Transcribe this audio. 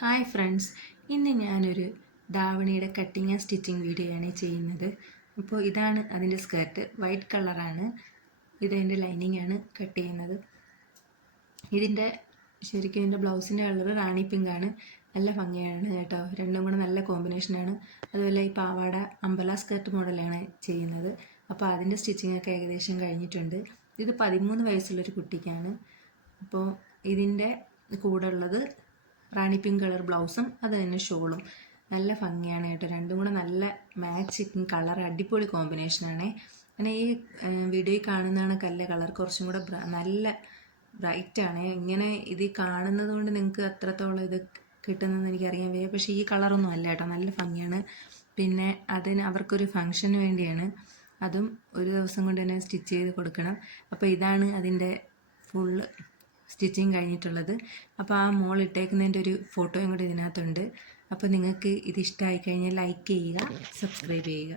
Hi friends, ഇന്ന് ഞാനൊരു ധാവണിയുടെ cutting and stitching video ആണ് ചെയ്യുന്നത്. അപ്പോൾ ഇതാണ് അതിൻ്റെ സ്കർട്ട്, വൈറ്റ് കളറാണ്. ഇതെൻ്റെ ലൈനിങ് ആണ് കട്ട് ചെയ്യുന്നത്. ഇതിൻ്റെ ശരിക്കും ഇതിൻ്റെ ബ്ലൗസിൻ്റെ കളർ റാണി പിങ്ക് ആണ്. നല്ല ഭംഗിയാണ് കേട്ടോ, രണ്ടും കൂടെ നല്ല കോമ്പിനേഷനാണ്. അതുപോലെ ഈ പാവാട അമ്പല സ്കർട്ട് മോഡലാണ് ചെയ്യുന്നത്. അപ്പോൾ അതിൻ്റെ സ്റ്റിച്ചിങ് ഒക്കെ ഏകദേശം കഴിഞ്ഞിട്ടുണ്ട്. ഇത് 13 വയസ്സുള്ളൊരു കുട്ടിക്കാണ്. അപ്പോൾ ഇതിൻ്റെ കൂടെ ഉള്ളത് റാണി പിങ്ക് കളർ ബ്ലൗസും അത് തന്നെ ഷോളും. നല്ല ഭംഗിയാണ് കേട്ടോ, രണ്ടും കൂടെ നല്ല മാച്ചിങ് കളർ, അടിപൊളി കോമ്പിനേഷനാണ്. അങ്ങനെ ഈ വീഡിയോയിൽ കാണുന്നതാണ് കളർ കുറച്ചും കൂടെ നല്ല ബ്രൈറ്റാണ്. ഇങ്ങനെ ഇത് കാണുന്നത് കൊണ്ട് നിങ്ങൾക്ക് അത്രത്തോളം ഇത് കിട്ടുന്നതെന്ന് എനിക്കറിയാൻ വയ്യ. പക്ഷേ ഈ കളറൊന്നും അല്ല കേട്ടോ, നല്ല ഭംഗിയാണ്. പിന്നെ അവർക്കൊരു ഫങ്ഷന് വേണ്ടിയാണ്, അതും ഒരു ദിവസം കൊണ്ട് തന്നെ സ്റ്റിച്ച് ചെയ്ത് കൊടുക്കണം. അപ്പോൾ ഇതാണ് അതിൻ്റെ ഫുള്ള് സ്റ്റിച്ചിങ് കഴിഞ്ഞിട്ടുള്ളത്. അപ്പോൾ ആ മോൾ ഇട്ടേക്കുന്നതിൻ്റെ ഒരു ഫോട്ടോയും കൂടി ഇതിനകത്തുണ്ട്. അപ്പോൾ നിങ്ങൾക്ക് ഇത് ഇഷ്ടമായി കഴിഞ്ഞാൽ ലൈക്ക് ചെയ്യുക, സബ്സ്ക്രൈബ് ചെയ്യുക.